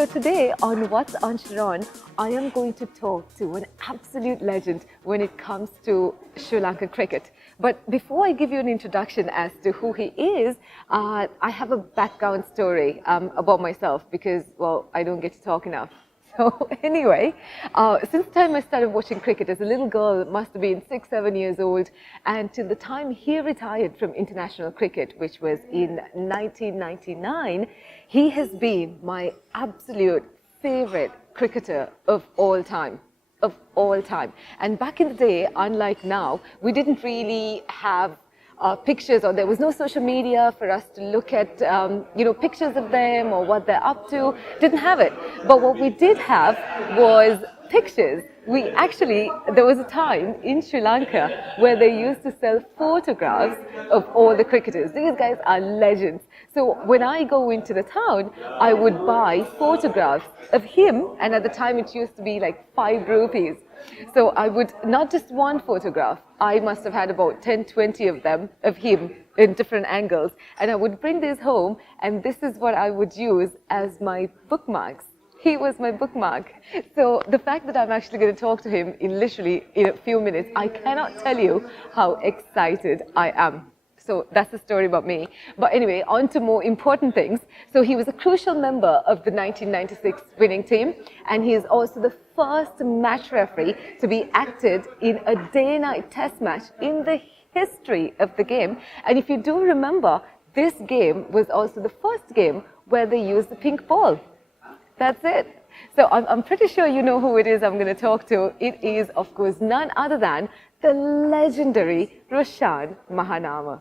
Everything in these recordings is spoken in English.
So today on What's on Sheron, I am going to talk to an absolute legend when it comes to Sri Lankan cricket. But before I give you an introduction as to who he is, I have a background story about myself because, well, I don't get to talk enough. So anyway, since the time I started watching cricket as a little girl, it must have been 6, 7 years old, and till the time he retired from international cricket, which was in 1999, he has been my absolute favorite cricketer of all time. Of all time. And back in the day, unlike now, we didn't really have pictures, or there was no social media for us to look at, pictures of them or what they're up to. Didn't have it. But what we did have was pictures. There was a time in Sri Lanka where they used to sell photographs of all the cricketers. These guys are legends. So when I go into the town, I would buy photographs of him, and at the time it used to be like 5 rupees. So I would, not just one photograph, I must have had about 10, 20 of them, of him in different angles. And I would bring these home, and this is what I would use as my bookmarks. He was my bookmark. So the fact that I'm actually going to talk to him in a few minutes, I cannot tell you how excited I am. So that's the story about me. But anyway, on to more important things. So he was a crucial member of the 1996 winning team, and he is also the first match referee to be acted in a day-night test match in the history of the game. And if you do remember, this game was also the first game where they used the pink ball. That's it. So I'm pretty sure you know who it is I'm going to talk to. It is, of course, none other than the legendary Roshan Mahanama.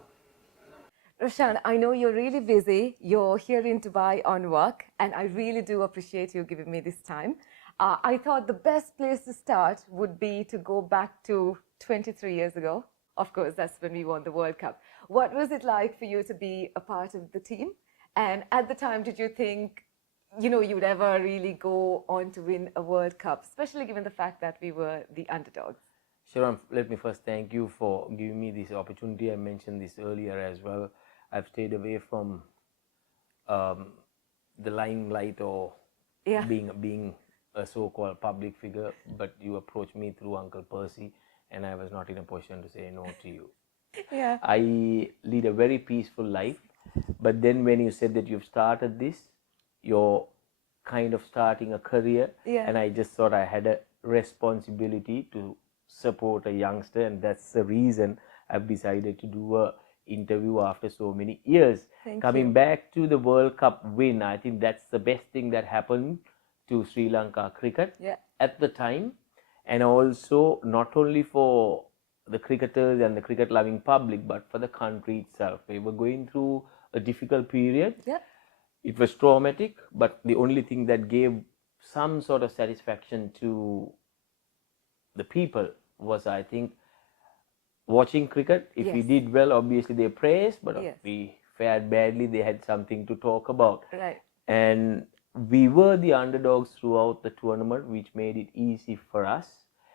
Roshan, I know you're really busy. You're here in Dubai on work, and I really do appreciate you giving me this time. I thought the best place to start would be to go back to 23 years ago. Of course, that's when we won the World Cup. What was it like for you to be a part of the team? And at the time, did you think, you would ever really go on to win a World Cup, especially given the fact that we were the underdogs? Sheron, let me first thank you for giving me this opportunity. I mentioned this earlier as well. I've stayed away from the limelight or being a so-called public figure, but you approached me through Uncle Percy, and I was not in a position to say no to you. Yeah. I lead a very peaceful life, but then when you said that you've started this, you're kind of starting a career, and I just thought I had a responsibility to support a youngster, and that's the reason I've decided to do a interview after so many years. Coming back to the World Cup win, I think that's the best thing that happened to Sri Lanka cricket at the time, and also not only for the cricketers and the cricket loving public, but for the country itself. We were going through a difficult period. It was traumatic, but the only thing that gave some sort of satisfaction to the people was, I think, watching cricket. If we did well, obviously they praised, but if we fared badly, they had something to talk about. Right. And we were the underdogs throughout the tournament, which made it easy for us.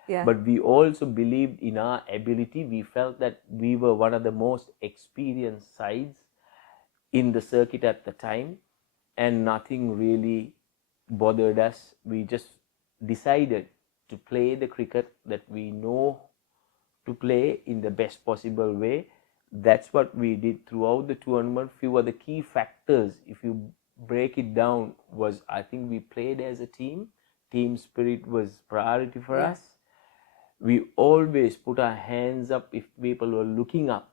But we also believed in our ability. We felt that we were one of the most experienced sides in the circuit at the time, and nothing really bothered us. We just decided to play the cricket that we know to play in the best possible way. That's what we did throughout the tournament. Few of the key factors, if you break it down, was I think we played as a team. Team spirit was priority for us. We always put our hands up if people were looking up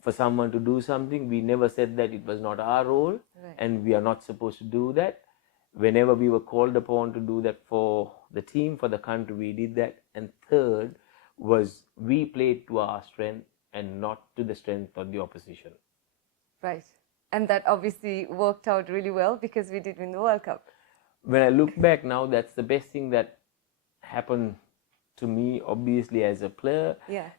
for someone to do something. We never said that it was not our role, and we are not supposed to do that. Whenever we were called upon to do that for the team, for the country, we did that. And third was we played to our strength and not to the strength of the opposition. Right. And that obviously worked out really well because we did win the World Cup. When I look back now, that's the best thing that happened to me, obviously, as a player,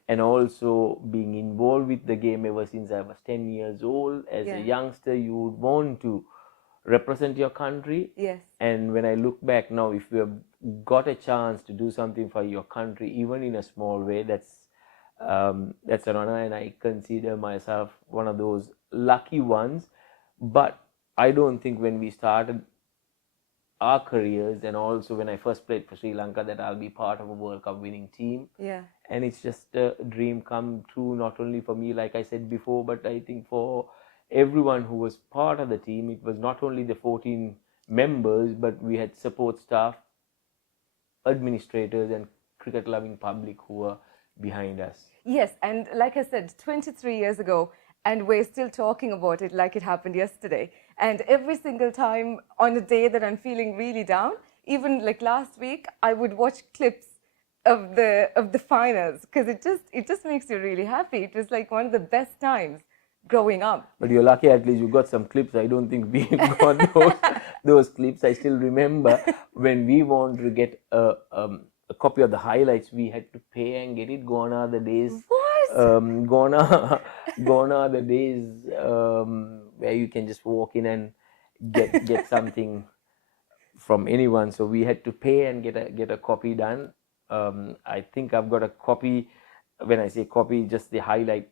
and also being involved with the game ever since I was 10 years old. As a youngster, you would want to represent your country. And when I look back now, if you have got a chance to do something for your country, even in a small way, that's an honor, and I consider myself one of those lucky ones. But I don't think when we started our careers, and also when I first played for Sri Lanka, that I'll be part of a World Cup winning team. Yeah. And it's just a dream come true, not only for me, like I said before, but I think for everyone who was part of the team. It was not only the 14 members, but we had support staff, administrators, and cricket loving public who were behind us. Yes, and like I said, 23 years ago, and we're still talking about it like it happened yesterday. And every single time on a day that I'm feeling really down, even like last week, I would watch clips of the finals because it just makes you really happy. It was like one of the best times growing up. But you're lucky, at least you got some clips. I don't think we got those clips. I still remember when we wanted to get a copy of the highlights, we had to pay and get it. Gone are the days. What? Gone are the days where you can just walk in and get something from anyone. So we had to pay and get a copy done. I think I've got a copy. When I say copy, just the highlight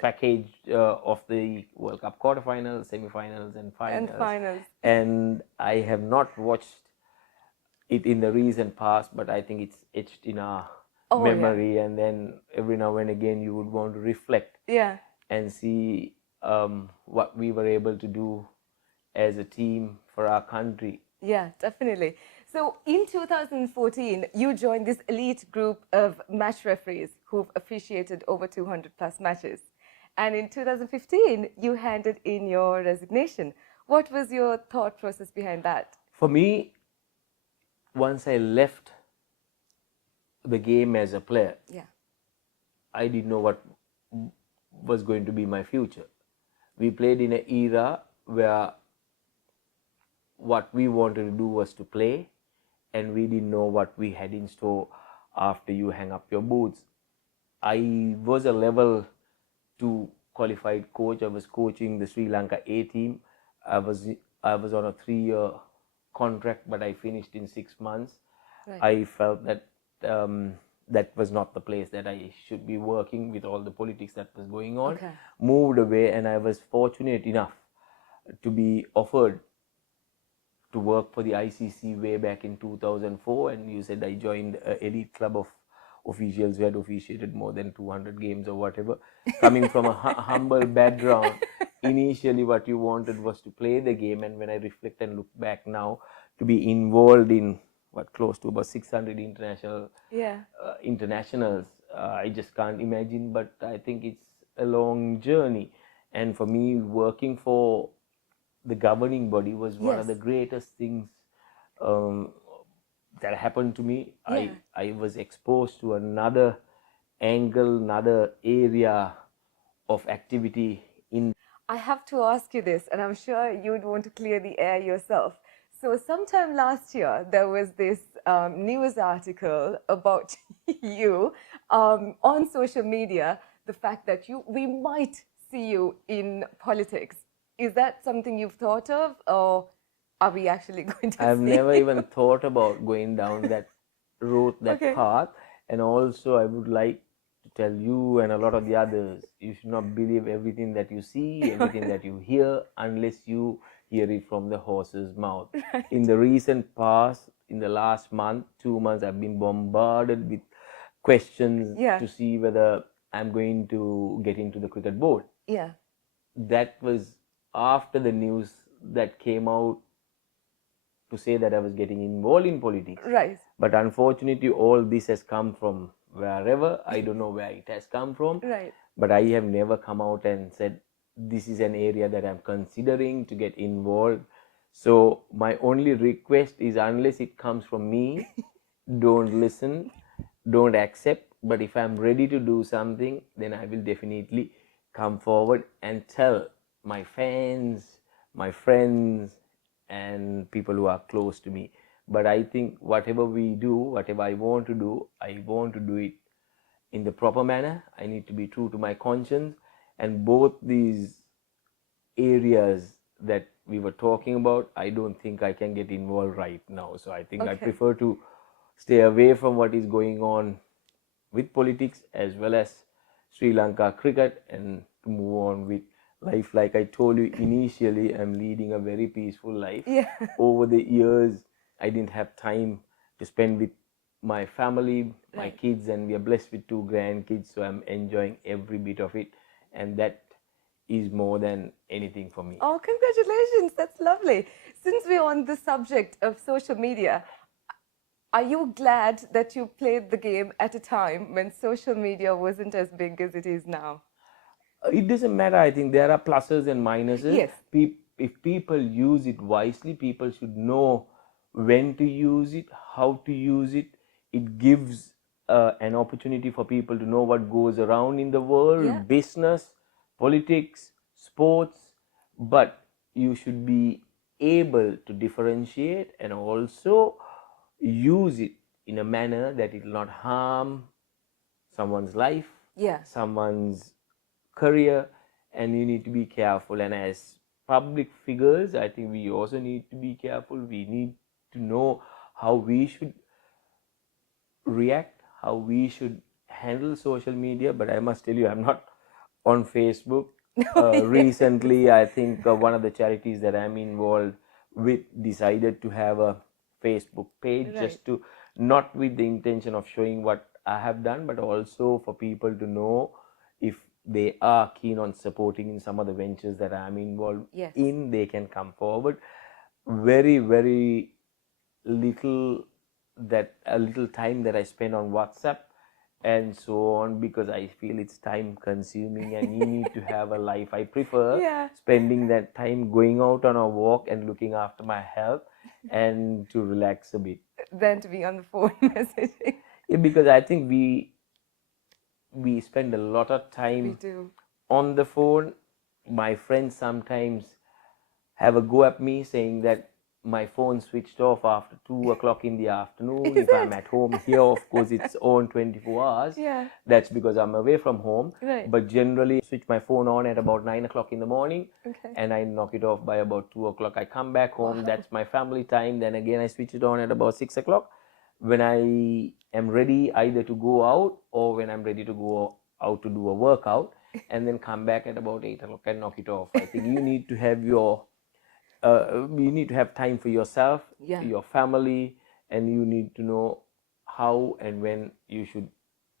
package of the World Cup quarterfinals, semi-finals, and finals. And I have not watched it in the recent past, but I think it's etched in our memory. Yeah. And then every now and again, you would want to reflect, and see what we were able to do as a team for our country. Yeah, definitely. So in 2014, you joined this elite group of match referees who've officiated over 200 plus matches. And in 2015, you handed in your resignation. What was your thought process behind that? For me, once I left the game as a player, I didn't know what was going to be my future. We played in an era where what we wanted to do was to play, and we didn't know what we had in store after you hang up your boots. I was a level 2 qualified coach. I was coaching the Sri Lanka A team. I was on a 3-year contract, but I finished in 6 months. Right. I felt that that was not the place that I should be working with all the politics that was going on. Okay. Moved away, and I was fortunate enough to be offered to work for the ICC way back in 2004, and you said I joined an elite club of officials who had officiated more than 200 games or whatever. Coming from a humble background, initially what you wanted was to play the game, and when I reflect and look back now, to be involved in close to about 600 internationals, I just can't imagine, but I think it's a long journey. And for me, working for the governing body was one of the greatest things that happened to me. Yeah. I was exposed to another angle, another area of activity in. I have to ask you this, and I'm sure you'd want to clear the air yourself. So sometime last year, there was this news article about you on social media, the fact that we might see you in politics. Is that something you've thought of, or are we actually going to I've never even thought about going down that route, that path. And also, I would like to tell you and a lot of the others, you should not believe everything that you see, everything that you hear, unless you hear it from the horse's mouth. Right. In the recent past, in the last month, 2 months, I've been bombarded with questions to see whether I'm going to get into the cricket board. Yeah. That was after the news that came out to say that I was getting involved in politics. Right. But unfortunately, all this has come from wherever. I don't know where it has come from. Right. But I have never come out and said, this is an area that I'm considering to get involved. So my only request is, unless it comes from me, don't listen, don't accept. But if I'm ready to do something, then I will definitely come forward and tell my fans, my friends, and people who are close to me. But I think whatever we do, whatever I want to do it in the proper manner. I need to be true to my conscience. And both these areas that we were talking about, I don't think I can get involved right now. So I think I prefer to stay away from what is going on with politics as well as Sri Lanka cricket, and to move on with life, like I told you initially, I'm leading a very peaceful life. Yeah. Over the years, I didn't have time to spend with my family, my Right. kids, and we are blessed with 2 grandkids, so I'm enjoying every bit of it, and that is more than anything for me. Oh, congratulations. That's lovely. Since we're on the subject of social media, are you glad that you played the game at a time when social media wasn't as big as it is now? It doesn't matter. I think there are pluses and minuses. Yes. If people use it wisely, people should know when to use it, how to use it. It gives an opportunity for people to know what goes around in the world, Yeah. business, politics, sports, but you should be able to differentiate and also use it in a manner that it will not harm someone's life, Yeah. someone's career, and you need to be careful. And as public figures, I think we also need to be careful. We need to know how we should react, how we should handle social media. But I must tell you, I'm not on Facebook. Recently, I think one of the charities that I'm involved with decided to have a Facebook page, Right. just to, not with the intention of showing what I have done, but also for people to know if they are keen on supporting in some of the ventures that I'm involved Yes. in, they can come forward. Very, very little a little time that I spend on WhatsApp and so on, because I feel it's time consuming and you need to have a life. I prefer Yeah. spending that time going out on a walk and looking after my health and to relax a bit. Than to be on the phone messaging. Yeah, because I think we spend a lot of We time do. on the phone. My friends sometimes have a go at me saying that my phone switched off after 2 o'clock in the afternoon. Is If I'm it? at home here, of course, it's on 24 hours. Yeah. That's because I'm away from home. Right. But generally, I switch my phone on at about 9 o'clock in the morning. Okay. And I knock it off by about 2 o'clock. I come back home. Wow. That's my family time. Then again, I switch it on at about 6 o'clock. When I am ready either to go out or when I'm ready to go out to do a workout, and then come back at about 8 o'clock and knock it off. I think you need to have you need to have time for yourself, Yeah. your family, and you need to know how and when you should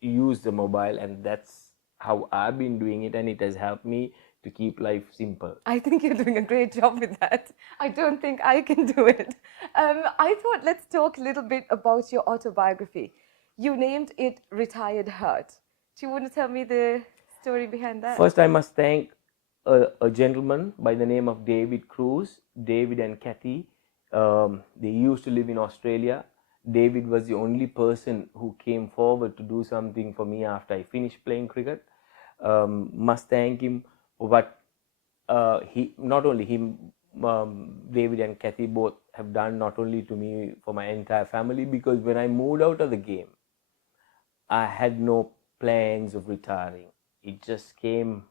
use the mobile. And that's how I've been doing it, and it has helped me to keep life simple. I think you're doing a great job with that. I don't think I can do it. I thought let's talk a little bit about your autobiography. You named it Retired Heart. Do you want to tell me the story behind that? First, I must thank a gentleman by the name of David Cruz. David and Kathy, they used to live in Australia. David was the only person who came forward to do something for me after I finished playing cricket. Must thank him for what he, not only him, David and Kathy both have done, not only to me, for my entire family. Because when I moved out of the game, I had no plans of retiring. It just came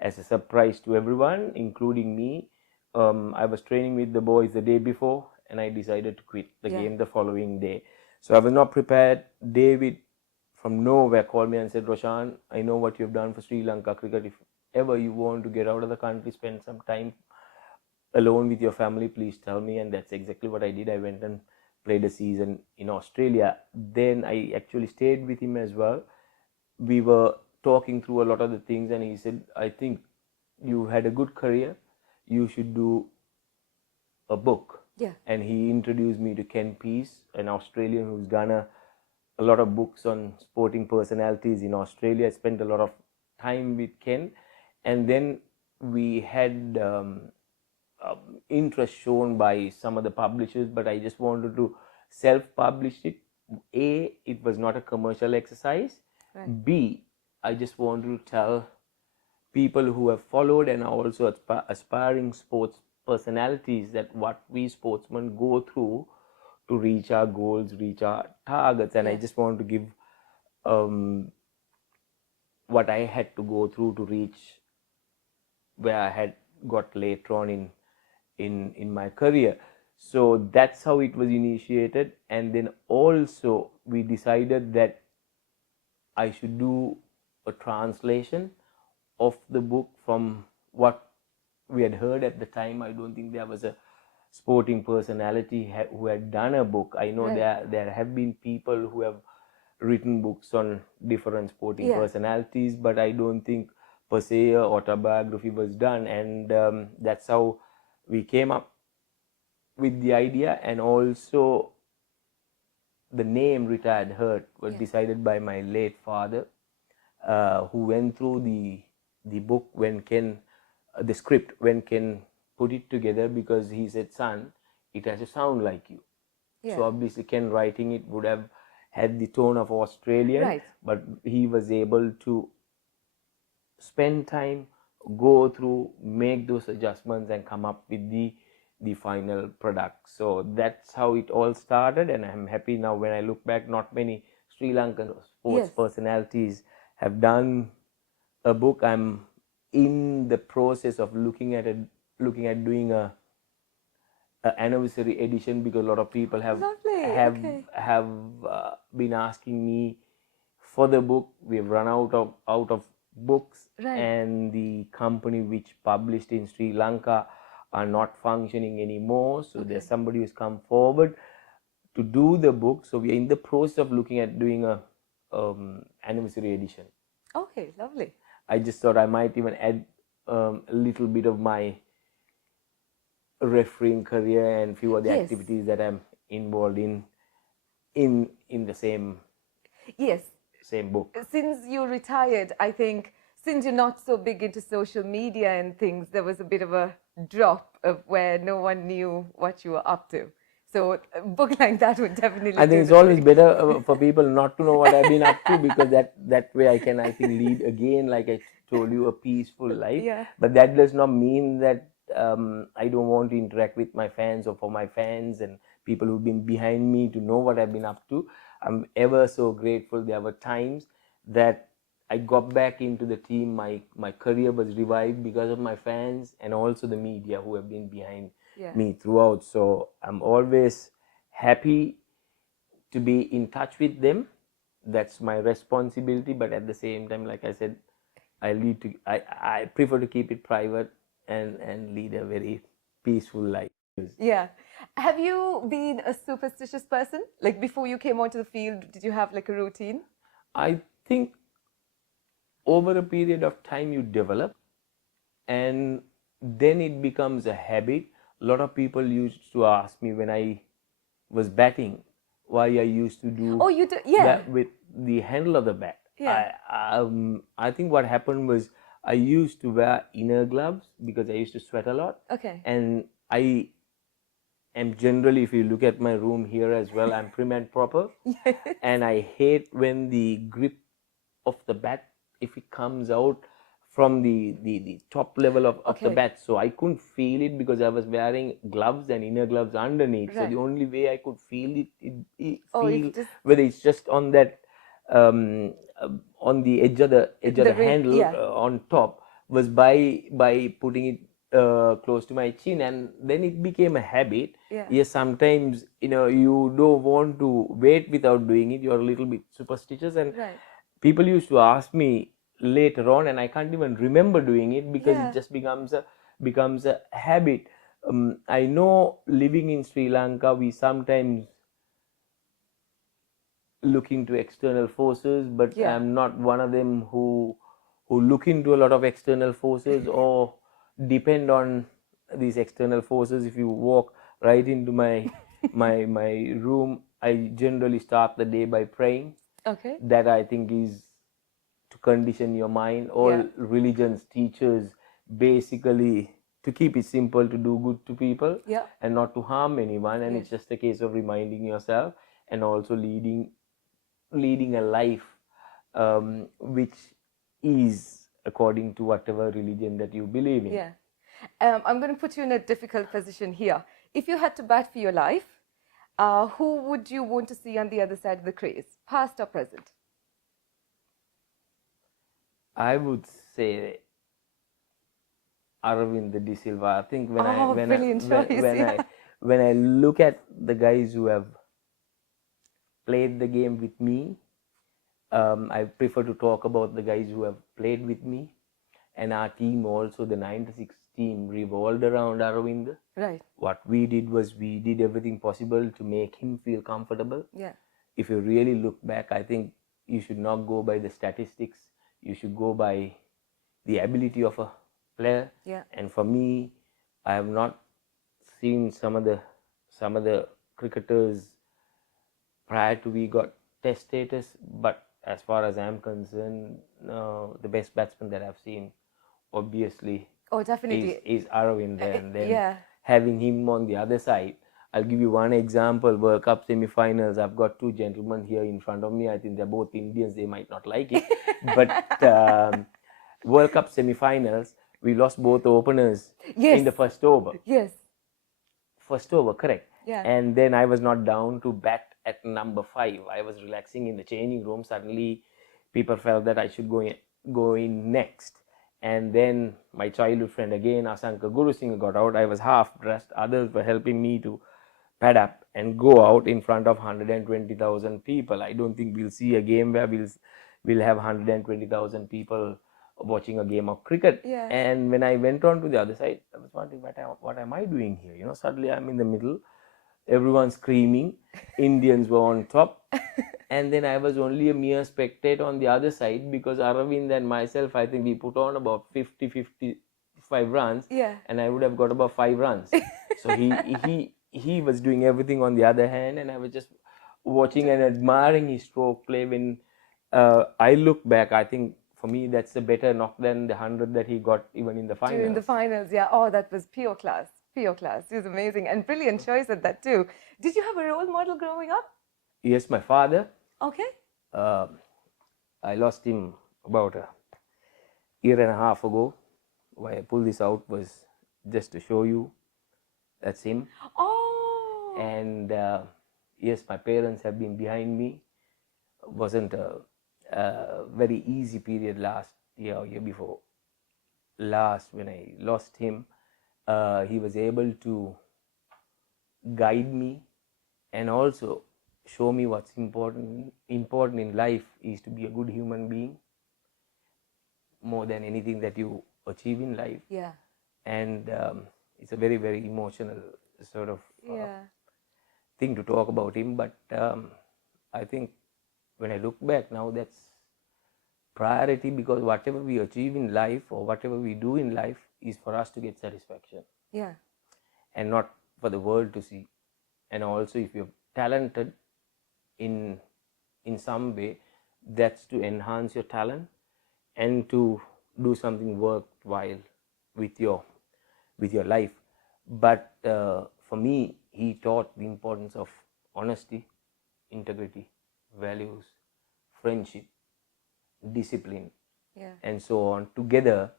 as a surprise to everyone, including me. I was training with the boys the day before, and I decided to quit the game the following day. So I was not prepared. David, from nowhere, called me and said, "Roshan, I know what you've done for Sri Lanka cricket. If ever you want to get out of the country, spend some time alone with your family, please tell me." And that's exactly what I did. I went and played a season in Australia. Then I actually stayed with him as well. We were talking through a lot of the things, and he said, "I think you had a good career. You should do a book." And he introduced me to Ken Peace, an Australian who's done a lot of books on sporting personalities in Australia. I spent a lot of time with Ken, and then we had interest shown by some of the publishers, but I just wanted to self-publish it. A, it was not a commercial exercise. B, I just wanted to tell people who have followed and are also aspiring sports personalities that what we sportsmen go through to reach our goals, reach our targets. And I just want to give what I had to go through to reach where I had got later on in my career. So that's how it was initiated. And then also we decided that I should do a translation of the book from what we had heard at the time. I don't think there was a sporting personality who had done a book. I know there have been people who have written books on different sporting personalities, but I don't think per se a autobiography was done, and that's how we came up with the idea. And also the name Retired Hurt was decided by my late father, who went through the book when Ken, the script when Ken put it together, because he said, son, it has to sound like you. So obviously Ken writing it would have had the tone of Australian, but he was able to spend time, go through, make those adjustments, and come up with the final product. So that's how it all started, and I'm happy now when I look back. Not many Sri Lankan sports personalities have done a book. I'm in the process of looking at doing a anniversary edition, because a lot of people have been asking me for the book. We've run out of books, and the company which published in Sri Lanka are not functioning anymore. So there's somebody who's come forward to do the book. So we are in the process of looking at doing a anniversary edition. Okay, lovely. I just thought I might even add a little bit of my refereeing career and few other activities that I'm involved in the same same book. Since you retired, I think, since you're not so big into social media and things, there was a bit of a drop of where no one knew what you were up to. So a book like that would definitely. I think it's always better for people not to know what I've been up to, because that way I can, I think, lead again, like I told you, a peaceful life. But that does not mean that I don't want to interact with my fans, or for my fans and people who've been behind me to know what I've been up to. I'm ever so grateful. There were times that I got back into the team. My career was revived because of my fans, and also the media who have been behind me throughout. So I'm always happy to be in touch with them. That's my responsibility. But at the same time, like I said, I prefer to keep it private and lead a very peaceful life. Yeah. Have you been a superstitious person? Like before you came onto the field, did you have like a routine? I think over a period of time you develop, and then it becomes a habit. A lot of people used to ask me when I was batting why I used to do that with the handle of the bat. I think what happened was I used to wear inner gloves because I used to sweat a lot. And I am generally, if you look at my room here as well, I'm prim and proper. And I hate when the grip of the bat, if it comes out from the top level of the bat. So I couldn't feel it because I was wearing gloves and inner gloves underneath. So the only way I could feel whether it's just on that on the edge of the handle on top, was by putting it close to my chin, and then it became a habit. Yes, sometimes you don't want to wait without doing it. You're a little bit superstitious, and people used to ask me later on, and I can't even remember doing it because it just becomes a habit. I know living in Sri Lanka, we sometimes look into external forces, but I'm not one of them who look into a lot of external forces or depend on these external forces. If you walk right into my room, I generally start the day by praying. That I think is to condition your mind. All religions teachers basically to keep it simple, to do good to people and not to harm anyone, and it's just a case of reminding yourself and also leading a life which is according to whatever religion that you believe in. I'm going to put you in a difficult position here. If you had to bat for your life, who would you want to see on the other side of the crease, past or present? I would say Aravind De Silva. I think when I look at the guys who have played the game with me, I prefer to talk about the guys who have played with me, and our team also, the 96 team, revolved around Aravind. Right. What we did was we did everything possible to make him feel comfortable. Yeah. If you really look back, I think you should not go by the statistics. You should go by the ability of a player. Yeah. And for me, I have not seen some of the cricketers prior to we got test status, but as far as I'm concerned, the best batsman that I've seen, obviously, definitely, is Aravind. And then yeah, having him on the other side, I'll give you one example. World Cup semi-finals. I've got two gentlemen here in front of me. I think they're both Indians. They might not like it, but World Cup semi-finals, we lost both openers in the first over. Yes. First over, correct. Yeah. And then I was not down to bat at number 5. I was relaxing in the changing room. Suddenly, people felt that I should go in next. And then my childhood friend again, Asanka Guru Singh, got out. I was half dressed. Others were helping me to pad up and go out in front of 120,000 people. I don't think we'll see a game where we'll have 120,000 people watching a game of cricket. Yeah. And when I went on to the other side, I was wondering, what am I doing here? You know, suddenly I'm in the middle. Everyone's screaming. Indians were on top. And then I was only a mere spectator on the other side, because Aravind and myself, I think we put on about 55 runs. Yeah. And I would have got about 5 runs. So he was doing everything on the other hand, and I was just watching and admiring his stroke play. When I look back, I think for me that's a better knock than the 100 that he got even in the finals. During the finals, yeah. Oh, that was pure class. Pure class. He was amazing, and brilliant choice at that too. Did you have a role model growing up? Yes, my father. Okay. I lost him about a year and a half ago. Why I pulled this out was just to show you that's him. Oh. And yes, my parents have been behind me. Wasn't a very easy period last year or year before. Last, when I lost him, he was able to guide me and also show me what's important in life is to be a good human being more than anything that you achieve in life. Yeah. And it's a very, very emotional sort of thing to talk about him. But I think when I look back now, that's priority, because whatever we achieve in life or whatever we do in life is for us to get satisfaction. Yeah. And not for the world to see. And also, if you're talented in some way, that's to enhance your talent and to do something worthwhile with your life. But for me, he taught the importance of honesty, integrity, values, friendship, discipline, and so on, together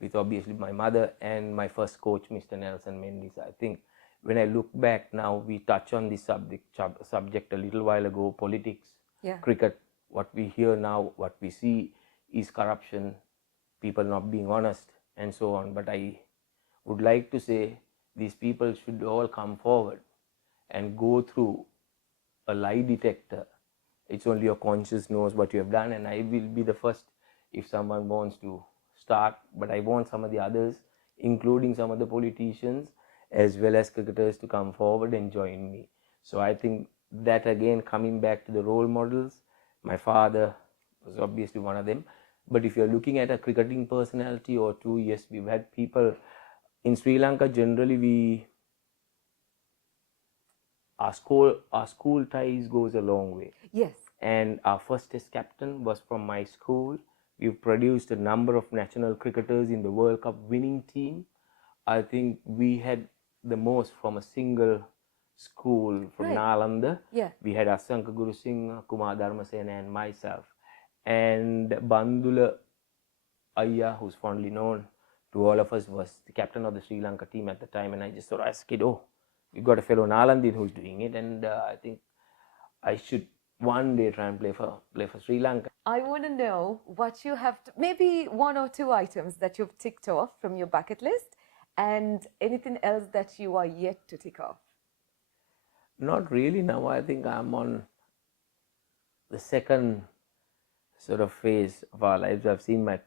with obviously my mother and my first coach, Mr. Nelson Mendes. I think when I look back now, we touch on this subject a little while ago, politics, cricket. What we hear now, what we see is corruption, people not being honest, and so on. But I would like to say these people should all come forward and go through a lie detector. It's only your conscience knows what you have done, and I will be the first if someone wants to start. But I want some of the others, including some of the politicians as well as cricketers, to come forward and join me. So I think that, again, coming back to the role models, my father was obviously one of them. But if you're looking at a cricketing personality or two, yes, we've had people in Sri Lanka. Generally, our school ties goes a long way. Yes. And our first test captain was from my school. We've produced a number of national cricketers in the World Cup winning team. I think we had the most from a single school from Nalanda. Yeah. We had Asanka Guru Singh, Kumar Dharmasena, and myself. And Bandula Ayya, who's fondly known to all of us, was the captain of the Sri Lanka team at the time. And I just thought, as a kid, we got a fellow Nalandin who's doing it, and I think I should one day try and play for Sri Lanka. I want to know what you have, maybe 1 or 2 items that you've ticked off from your bucket list, and anything else that you are yet to tick off. Not really. Now I think I'm on the second sort of phase of our lives. I've seen my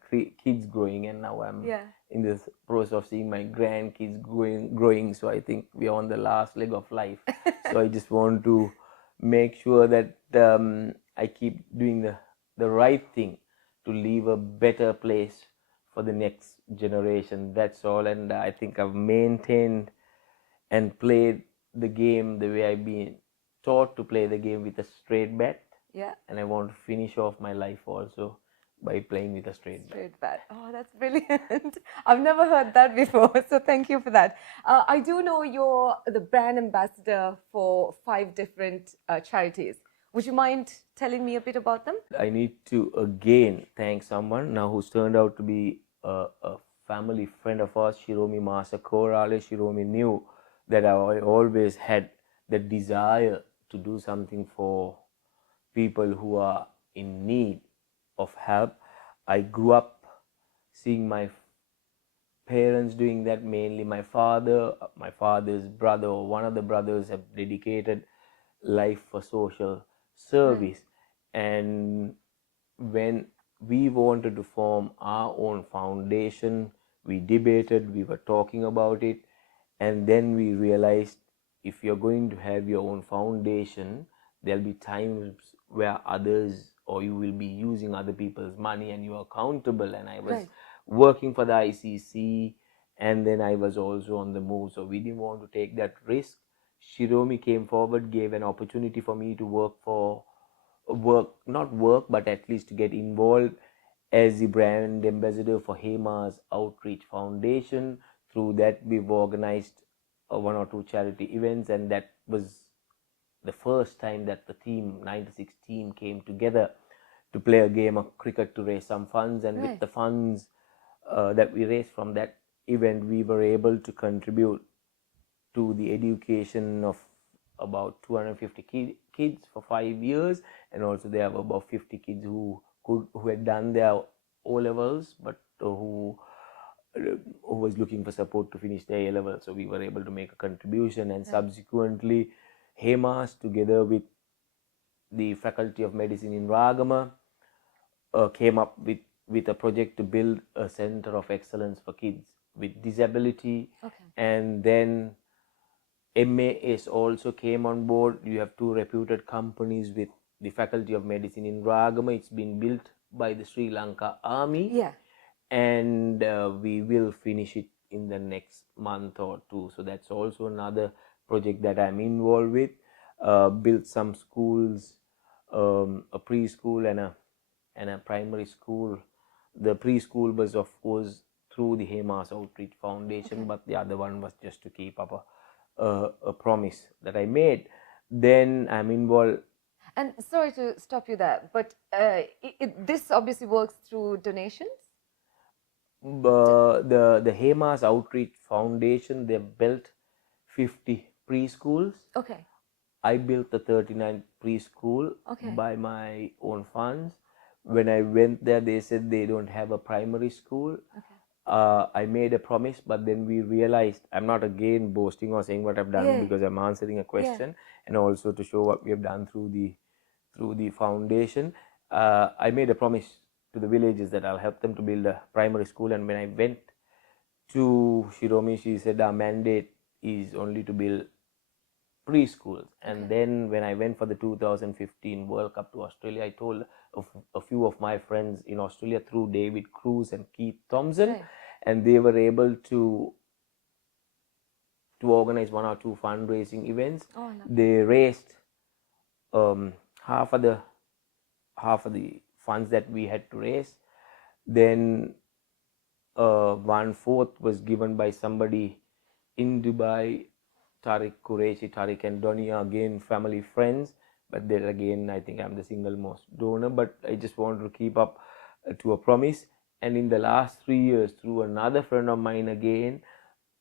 kids growing, and now I'm in this process of seeing my grandkids growing. So I think we are on the last leg of life. So I just want to make sure that I keep doing the right thing to leave a better place for the next generation. That's all. And I think I've maintained and played the game the way I've been taught to play the game, with a straight bat. Yeah. And I want to finish off my life also by playing with a straight bat. Oh, that's brilliant. I've never heard that before. So thank you for that. I do know you're the brand ambassador for 5 different charities. Would you mind telling me a bit about them? I need to again thank someone now who's turned out to be a family friend of ours, Shiromi Masakorale. Shiromi knew that I always had the desire to do something for people who are in need of help. I grew up seeing my parents doing that, mainly my father's brother, or one of the brothers, have dedicated life for social service. And when we wanted to form our own foundation, we debated, we were talking about it, and then we realized, if you're going to have your own foundation, there'll be times where others, or you will be using other people's money, and you're accountable. And I was working for the ICC, and then I was also on the move, so we didn't want to take that risk. Shiromi came forward, gave an opportunity for me to but at least to get involved as the brand ambassador for HEMA's Outreach Foundation. Through that, we've organized 1 or 2 charity events, and that was the first time that the 96 team came together to play a game of cricket to raise some funds. And with the funds that we raised from that event, we were able to contribute to the education of about 250 kids for 5 years. And also they have about 50 kids who had done their O-levels, but who was looking for support to finish their A-level. So we were able to make a contribution, and subsequently HEMAS, together with the Faculty of Medicine in Ragama, came up with a project to build a center of excellence for kids with disability. And then MAS also came on board. You have 2 reputed companies with the Faculty of Medicine in Ragama. It's been built by the Sri Lanka Army, and we will finish it in the next month or 2. So that's also another project that I'm involved with. Built some schools, a preschool and a primary school. The preschool was, of course, through the HEMAS Outreach Foundation, but the other one was just to keep up a promise that I made. Then I'm involved. And sorry to stop you there, but this obviously works through donations? The HEMAS Outreach Foundation, they built 50 preschools. I built the 39th preschool by my own funds. When I went there, they said they don't have a primary school. I made a promise, but then we realized, I'm not again boasting or saying what I've done, because I'm answering a question, and also to show what we have done through the foundation. I made a promise to the villages that I'll help them to build a primary school. And when I went to Shiromi, she said our mandate is only to build preschools. And then when I went for the 2015 World Cup to Australia, I told a few of my friends in Australia through David Cruz and Keith Thompson, and they were able to organize 1 or 2 fundraising events. They raised half of the funds that we had to raise. Then 1/4 was given by somebody in Dubai, Tariq Qureshi, Tariq and Donia, again family friends, but there again I think I'm the single most donor, but I just wanted to keep up to a promise. And in the last 3 years, through another friend of mine again,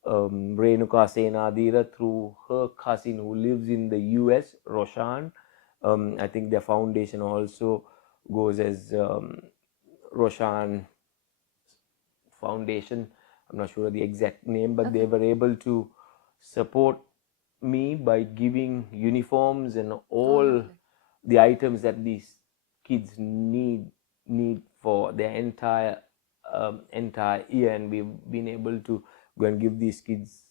Renuka Senadira, through her cousin who lives in the US, Roshan, I think their foundation also goes as Roshan Foundation. I'm not sure the exact name, but they were able to support me by giving uniforms and all the items that these kids need need for their entire year, and we've been able to go and give these kids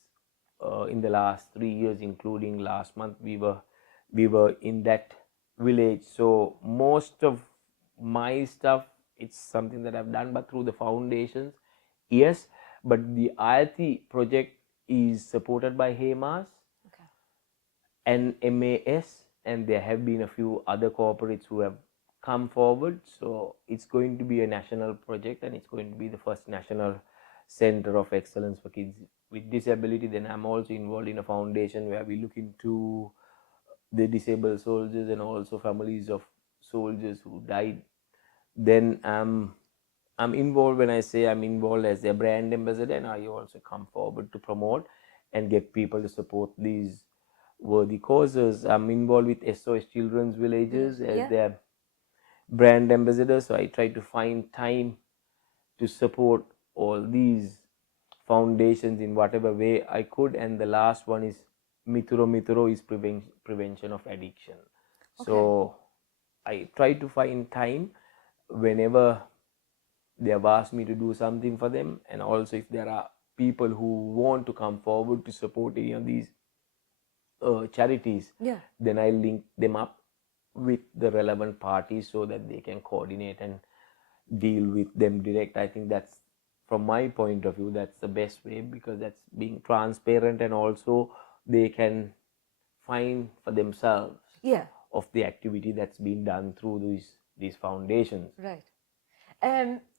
in the last 3 years, including last month we were in that village. So most of my stuff, it's something that I've done, but through the foundations, yes. But the IIT project is supported by HEMAS and MAS, and there have been a few other corporates who have come forward. So it's going to be a national project, and it's going to be the first national center of excellence for kids with disability. Then I'm also involved in a foundation where we look into the disabled soldiers and also families of soldiers who died. Then I'm involved, when I say I'm involved as a brand ambassador, and I also come forward to promote and get people to support these worthy causes. I'm involved with SOS Children's Villages as their brand ambassador. So I try to find time to support all these foundations in whatever way I could. And the last one is Mituro is prevention of addiction. So I try to find time whenever they have asked me to do something for them, and also if there are people who want to come forward to support any of these charities, then I link them up with the relevant parties so that they can coordinate and deal with them direct. I think that's, from my point of view, that's the best way, because that's being transparent, and also they can find for themselves of the activity that's been done through these foundations. Right.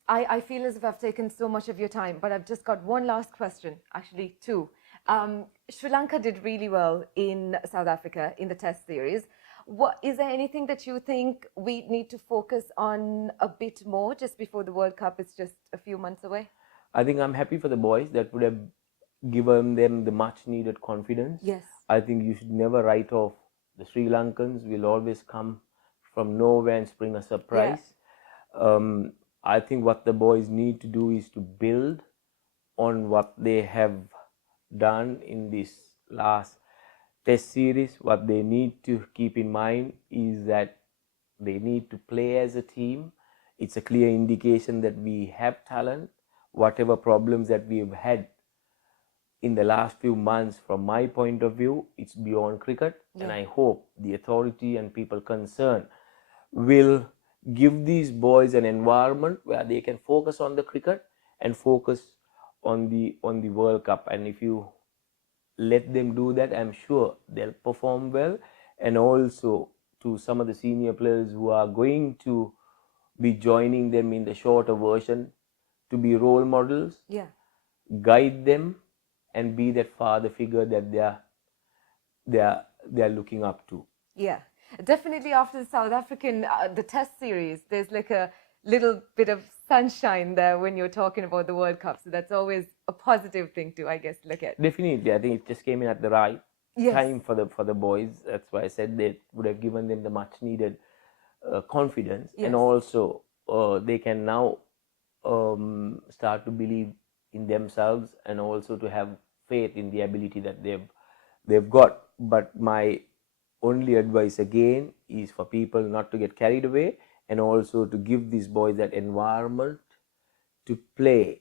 I feel as if I've taken so much of your time, but I've just got one last question, actually two. Sri Lanka did really well in South Africa in the Test series. Is there anything that you think we need to focus on a bit more just before the World Cup is just a few months away? I think I'm happy for the boys. That would have given them the much needed confidence. Yes. I think you should never write off the Sri Lankans. Will always come from nowhere and spring a surprise. I think what the boys need to do is to build on what they have done in this last Test series. What they need to keep in mind is that they need to play as a team. It's a clear indication that we have talent. Whatever problems that we've had in the last few months, from my point of view, it's beyond cricket. And I hope the authority and people concerned will give these boys an environment where they can focus on the cricket and focus on the World Cup. And if you let them do that, I'm sure they'll perform well. And also to some of the senior players who are going to be joining them in the shorter version, to be role models, guide them, and be that father figure that they're looking up to. Yeah, definitely. After the South African the Test series, there's like a little bit of sunshine there when you're talking about the World Cup. So that's always a positive thing to, I guess, look at. Definitely, I think it just came in at the right time for the boys. That's why I said they would have given them the much needed confidence, and also they can now start to believe in themselves, and also to have faith in the ability that they've got. But my only advice again is for people not to get carried away, and also to give these boys that environment to play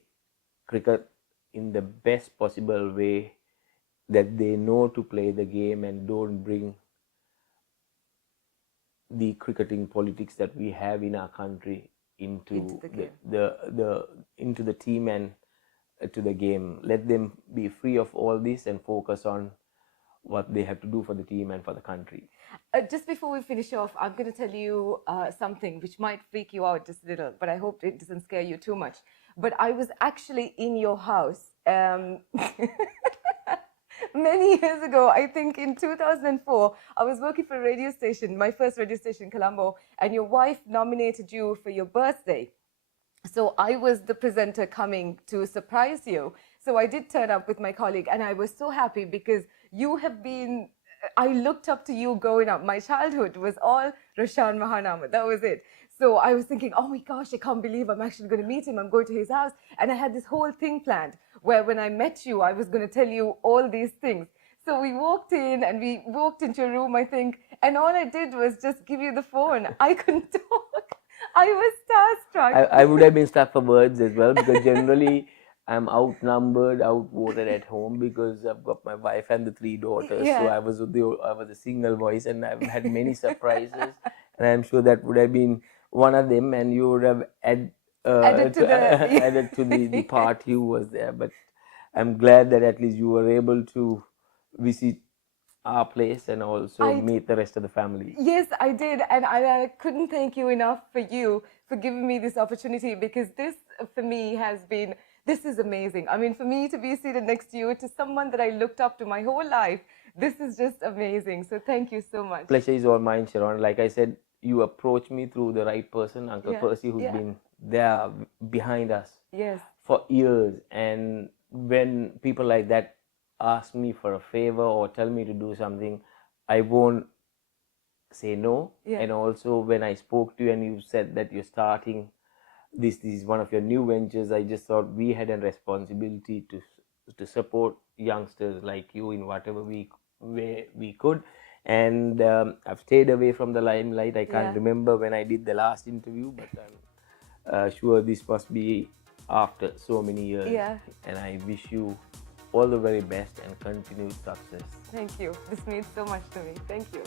cricket in the best possible way that they know to play the game, and don't bring the cricketing politics that we have in our country into the team and to the game. Let them be free of all this and focus on what they have to do for the team and for the country. Just before we finish off, I'm going to tell you something which might freak you out just a little, but I hope it doesn't scare you too much. But I was actually in your house many years ago. I think in 2004, I was working for a radio station, my first radio station, Colombo, and your wife nominated you for your birthday. So I was the presenter coming to surprise you. So I did turn up with my colleague, and I was so happy because you have been, I looked up to you growing up. My childhood was all Roshan Mahanama. That was it. So I was thinking, oh my gosh, I can't believe I'm actually going to meet him. I'm going to his house. And I had this whole thing planned where when I met you, I was going to tell you all these things. So we walked in and we walked into your room, I think, and all I did was just give you the phone. I couldn't talk. I was starstruck. I would have been stuck for words as well, because generally I'm outnumbered, outvoted at home, because I've got my wife and the 3 daughters. So Yeah. I was a single voice, and I've had many surprises, and I'm sure that would have been one of them, and you would have Added to the added to the part who was there. But I'm glad that at least you were able to visit our place and also meet the rest of the family. Yes, I did, and I couldn't thank you enough for giving me this opportunity, because this for me this is amazing. I mean, for me to be seated next to you, to someone that I looked up to my whole life, this is just amazing. So thank you so much. Pleasure is all mine, Sheron. Like I said, you approached me through the right person, Uncle Percy, who's been there behind us for years. And when people like that ask me for a favor or tell me to do something, I won't say no. And also, when I spoke to you and you said that you're starting this is one of your new ventures, I just thought we had a responsibility to support youngsters like you in whatever way we could. And I've stayed away from the limelight. I can't remember when I did the last interview, but I'm sure this must be after so many years. And I wish you all the very best and continued success. Thank you. This means so much to me. Thank you.